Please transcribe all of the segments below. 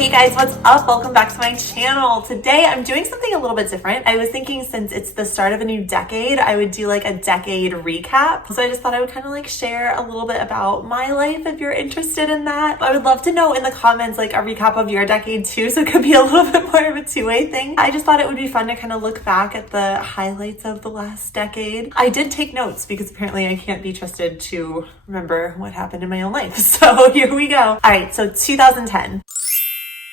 Hey guys, what's up? Welcome back to my channel. Today I'm doing something a little bit different. I was thinking since it's the start of a new decade, I would do like a decade recap. So I just thought I would kind of like share a little bit about my life if you're interested in that. I would love to know in the comments like a recap of your decade too, so it could be a little bit more of a two-way thing. I just thought it would be fun to kind of look back at the highlights of the last decade. I did take notes because apparently I can't be trusted to remember what happened in my own life. So here we go. All right, so 2010.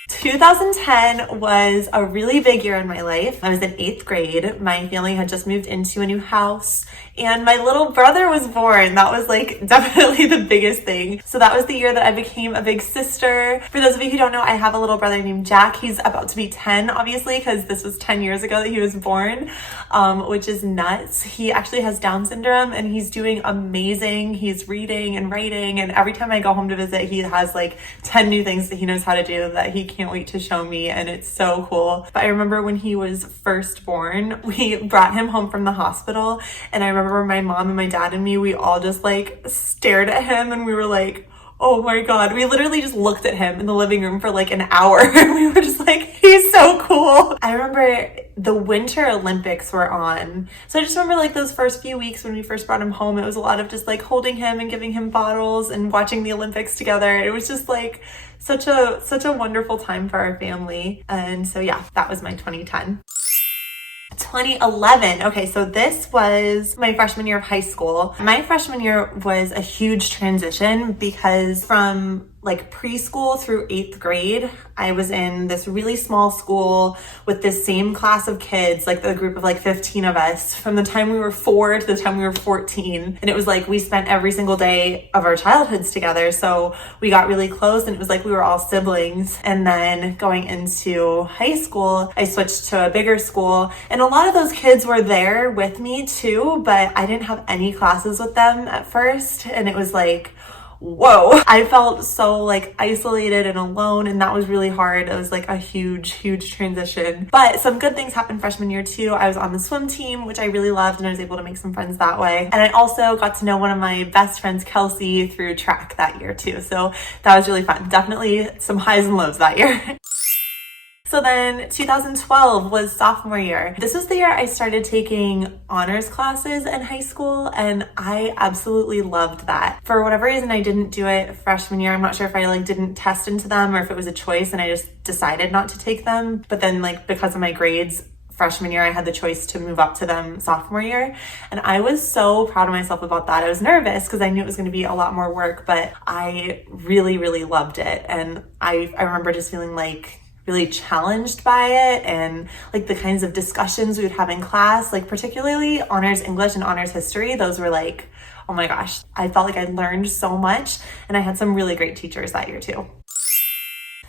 2010 was a really big year in my life. I was in 8th grade. My family had just moved into a new house and my little brother was born. That was like definitely the biggest thing. So that was the year that I became a big sister. For those of you who don't know, I have a little brother named Jack. He's about to be 10, obviously, because this was 10 years ago that he was born, which is nuts. He actually has Down syndrome and he's doing amazing. He's reading and writing, and every time I go home to visit, he has like 10 new things that he knows how to do that he can't wait to show me, and it's so cool. But I remember when he was first born, we brought him home from the hospital, and I remember my mom and my dad and me, we all just like stared at him and we were like, oh my God. We literally just looked at him in the living room for like an hour and we were just like, he's so cool. I remember the Winter Olympics were on. So I just remember like those first few weeks when we first brought him home, it was a lot of just like holding him and giving him bottles and watching the Olympics together. It was just like such a wonderful time for our family. And so yeah, that was my 2010. 2011. Okay, so this was my freshman year of high school. My freshman year was a huge transition because from like preschool through 8th grade, I was in this really small school with this same class of kids, like the group of like 15 of us from the time we were 4 to the time we were 14. And it was like we spent every single day of our childhoods together. So we got really close and it was like we were all siblings. And then going into high school, I switched to a bigger school and a lot of those kids were there with me too, but I didn't have any classes with them at first. And it was like, whoa, I felt so like isolated and alone, and that was really hard. It was like a huge transition. But some good things happened freshman year too. I was on the swim team, which I really loved, and I was able to make some friends that way. And I also got to know one of my best friends, Kelsey, through track that year too. So that was really fun. Definitely some highs and lows that year. So then 2012 was sophomore year. This was the year I started taking honors classes in high school, and I absolutely loved that. For whatever reason, I didn't do it freshman year. I'm not sure if I like didn't test into them or if it was a choice and I just decided not to take them. But then like because of my grades, freshman year, I had the choice to move up to them sophomore year. And I was so proud of myself about that. I was nervous because I knew it was going to be a lot more work, but I really loved it. And I remember just feeling like really challenged by it, and like the kinds of discussions we would have in class, like particularly honors English and honors history. Those were like, oh my gosh, I felt like I learned so much, and I had some really great teachers that year too.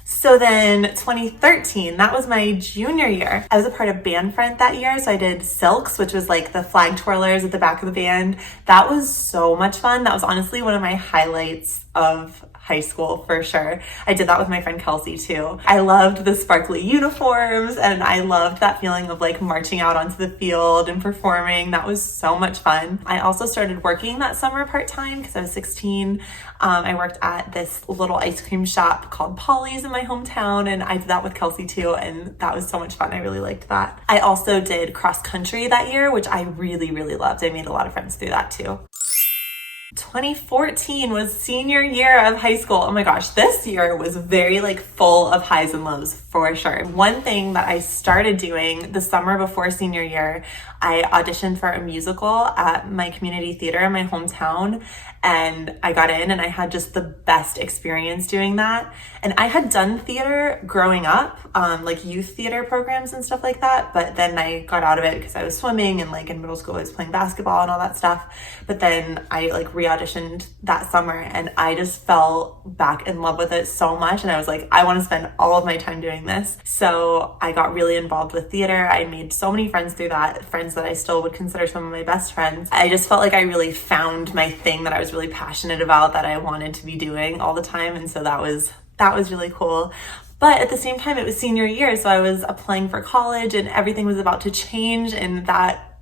So then 2013, that was my junior year. I was a part of Band Front that year. So I did Silks, which was like the flag twirlers at the back of the band. That was so much fun. That was honestly one of my highlights of high school for sure. I did that with my friend Kelsey too. I loved the sparkly uniforms and I loved that feeling of like marching out onto the field and performing. That was so much fun. I also started working that summer part-time because I was 16. I worked at this little ice cream shop called Polly's in my hometown, and I did that with Kelsey too, and that was so much fun. I really liked that. I also did cross country that year, which I really loved. I made a lot of friends through that too. 2014 was senior year of high school. Oh my gosh, this year was very like full of highs and lows for sure. One thing that I started doing the summer before senior year, I auditioned for a musical at my community theater in my hometown, and I got in and I had just the best experience doing that. And I had done theater growing up, like youth theater programs and stuff like that, but then I got out of it because I was swimming, and like in middle school I was playing basketball and all that stuff. But then I like re-auditioned that summer and I just fell back in love with it so much, and I was like, I want to spend all of my time doing this. So I got really involved with theater. I made so many friends through that, friends that I still would consider some of my best friends. I just felt like I really found my thing that I was really passionate about, that I wanted to be doing all the time, and so that was really cool. But at the same time, it was senior year, so I was applying for college and everything was about to change, and that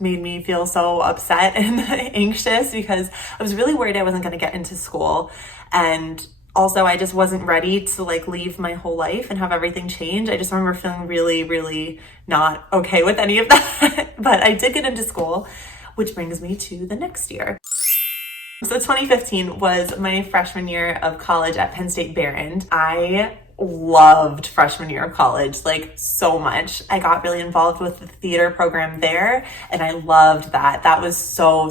made me feel so upset and anxious because I was really worried I wasn't going to get into school. And Also, I just wasn't ready to like leave my whole life and have everything change. I just remember feeling really, really not okay with any of that. But I did get into school, which brings me to the next year. So 2015 was my freshman year of college at Penn State Behrend. I loved freshman year of college, like so much. I got really involved with the theater program there and I loved that. That was so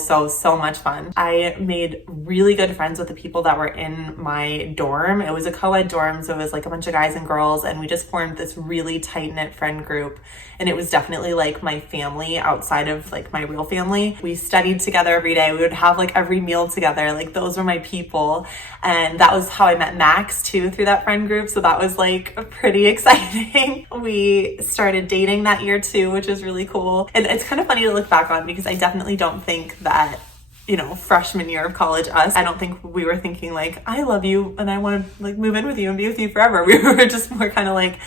much fun. I made really good friends with the people that were in my dorm. It was a co-ed dorm, so it was like a bunch of guys and girls, and we just formed this really tight-knit friend group. And it was definitely like my family outside of like my real family. We studied together every day. We would have like every meal together. Like those were my people. And that was how I met Max too, through that friend group. So that was like pretty exciting. We started dating that year too, which was really cool. And it's kind of funny to look back on because I definitely don't think that, you know, freshman year of college I don't think we were thinking like, I love you and I want to like move in with you and be with you forever. We were just more kind of like,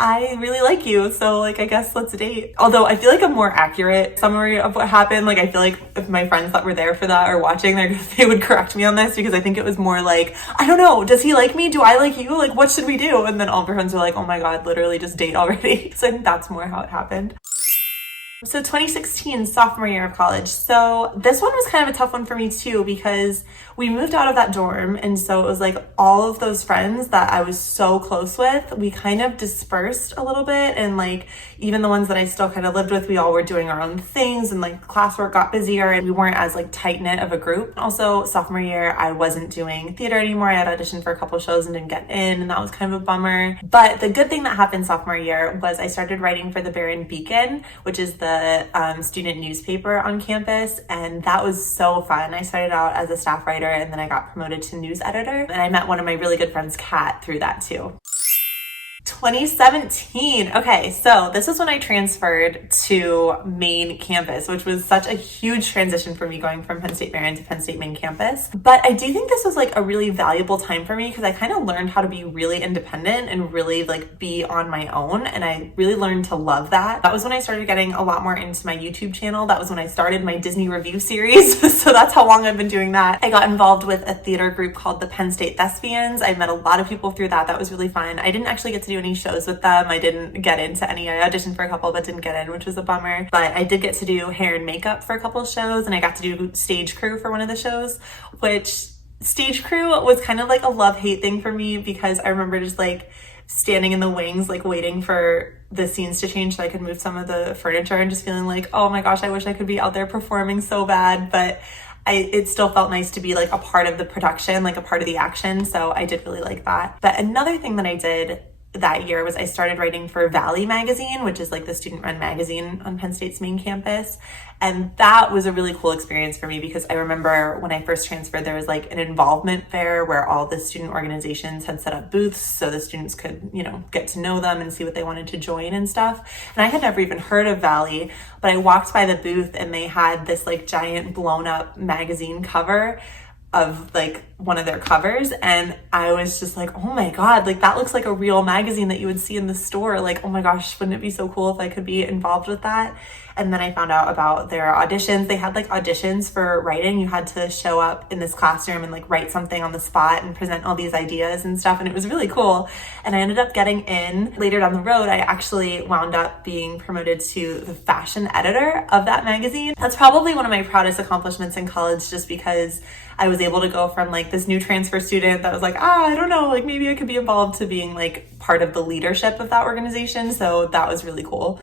I really like you, so like I guess let's date. Although I feel like a more accurate summary of what happened, like I feel like if my friends that were there for that are watching, they would correct me on this, because I think it was more like, I don't know, does he like me? Do I like you? Like what should we do? And then all of our friends were like, oh my god, literally just date already. So I think that's more how it happened. So 2016, sophomore year of college. So this one was kind of a tough one for me too, because we moved out of that dorm. And so it was like all of those friends that I was so close with, we kind of dispersed a little bit. And like, even the ones that I still kind of lived with, we all were doing our own things, and like classwork got busier and we weren't as like tight knit of a group. Also, sophomore year, I wasn't doing theater anymore. I had auditioned for a couple shows and didn't get in, and that was kind of a bummer. But the good thing that happened sophomore year was I started writing for the Behrend Beacon, which is the student newspaper on campus, and that was so fun. I started out as a staff writer and then I got promoted to news editor, and I met one of my really good friends, Kat, through that too. 2017. Okay, so this was when I transferred to main campus, which was such a huge transition for me, going from Penn State Behrend to Penn State main campus. But I do think this was like a really valuable time for me because I kind of learned how to be really independent and really like be on my own, and I really learned to love that. That was when I started getting a lot more into my YouTube channel. That was when I started my Disney review series. So that's how long I've been doing that. I got involved with a theater group called the Penn State Thespians. I met a lot of people through that. That was really fun. I didn't actually get to do any shows with them. I didn't get into any. I auditioned for a couple but didn't get in, which was a bummer. But I did get to do hair and makeup for a couple of shows, and I got to do stage crew for one of the shows, which stage crew was kind of like a love-hate thing for me, because I remember just like standing in the wings, like waiting for the scenes to change so I could move some of the furniture, and just feeling like, oh my gosh, I wish I could be out there performing so bad. But it still felt nice to be like a part of the production, like a part of the action. So I did really like that. But another thing that I did that year was I started writing for Valley Magazine, which is like the student-run magazine on Penn State's main campus. And that was a really cool experience for me, because I remember when I first transferred, there was like an involvement fair where all the student organizations had set up booths so the students could, you know, get to know them and see what they wanted to join and stuff. And I had never even heard of Valley, but I walked by the booth and they had this like giant blown up magazine cover of like one of their covers, and I was just like, oh my god, like that looks like a real magazine that you would see in the store. Like, oh my gosh, wouldn't it be so cool if I could be involved with that? And then I found out about their auditions. They had like auditions for writing. You had to show up in this classroom and like write something on the spot and present all these ideas and stuff, and it was really cool. And I ended up getting in. Later down the road, I actually wound up being promoted to the fashion editor of that magazine. That's probably one of my proudest accomplishments in college, just because I was able to go from like this new transfer student that was like, I don't know, like maybe I could be involved, to being like part of the leadership of that organization. So that was really cool.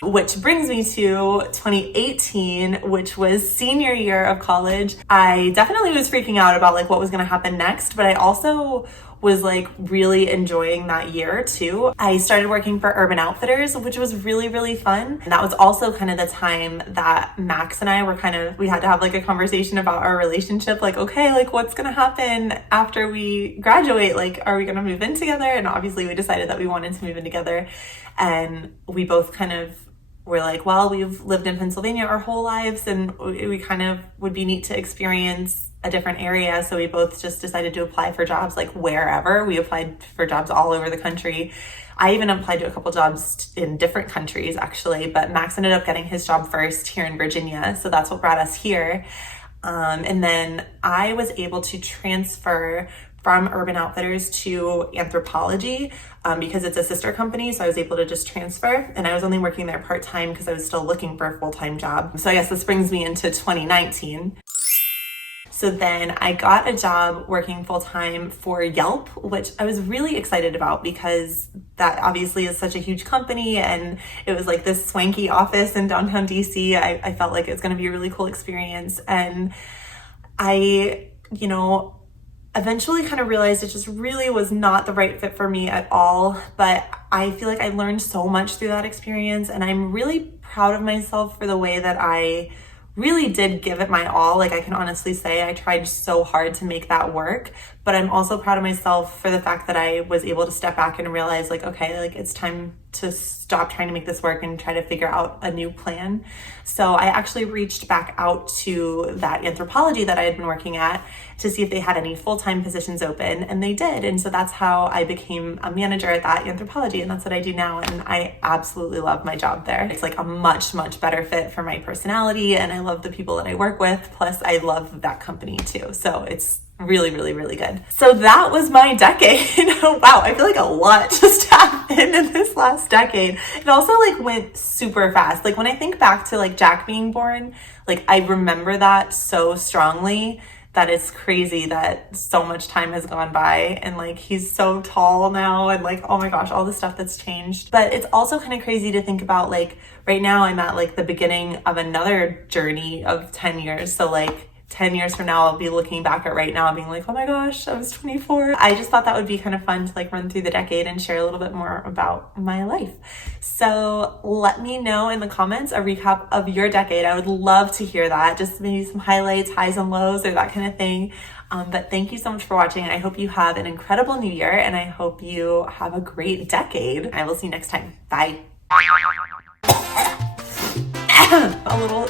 Which brings me to 2018, which was senior year of college. I definitely was freaking out about like what was going to happen next, but I also was like really enjoying that year too. I started working for Urban Outfitters, which was really, really fun. And that was also kind of the time that Max and I were we had to have like a conversation about our relationship. Like, okay, like what's going to happen after we graduate? Like, are we going to move in together? And obviously we decided that we wanted to move in together. And we both kind of were like, well, we've lived in Pennsylvania our whole lives, and we kind of would be neat to experience a different area. So we both just decided to apply for jobs like wherever. We applied for jobs all over the country. I even applied to a couple jobs in different countries actually, but Max ended up getting his job first here in Virginia. So that's what brought us here. And then I was able to transfer from Urban Outfitters to Anthropologie because it's a sister company. So I was able to just transfer, and I was only working there part-time because I was still looking for a full-time job. So I guess this brings me into 2019. So then I got a job working full-time for Yelp, which I was really excited about because that obviously is such a huge company, and it was like this swanky office in downtown DC. I felt like it was going to be a really cool experience. And I, eventually kind of realized it just really was not the right fit for me at all. But I feel like I learned so much through that experience, and I'm really proud of myself for the way that I really did give it my all. Like, I can honestly say I tried so hard to make that work, but I'm also proud of myself for the fact that I was able to step back and realize, like, okay, like, it's time to stop trying to make this work and try to figure out a new plan. So I actually reached back out to that Anthropologie that I had been working at to see if they had any full-time positions open, and they did. And so that's how I became a manager at that Anthropologie, and that's what I do now. And I absolutely love my job there. It's like a much, much better fit for my personality, and I love the people that I work with. Plus, I love that company too. So it's really, really, really good. So that was my decade. Wow, I feel like a lot just happened in this last decade. It also like went super fast. Like, when I think back to like Jack being born, like, I remember that so strongly that it's crazy that so much time has gone by, and like, he's so tall now, and like, oh my gosh, all the stuff that's changed. But it's also kind of crazy to think about, like, right now I'm at like the beginning of another journey of 10 years. So like 10 years from now, I'll be looking back at right now and being like, oh my gosh, I was 24. I just thought that would be kind of fun to like run through the decade and share a little bit more about my life. So let me know in the comments a recap of your decade. I would love to hear that. Just maybe some highlights, highs and lows, or that kind of thing. But thank you so much for watching. I hope you have an incredible new year, and I hope you have a great decade. I will see you next time. Bye. A little,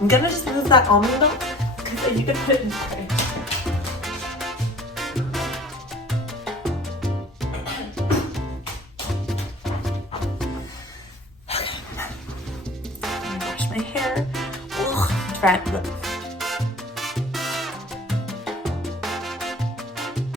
I'm gonna just move that almond milk because you can put it in the tray. Okay. I'm gonna brush my hair. Ugh,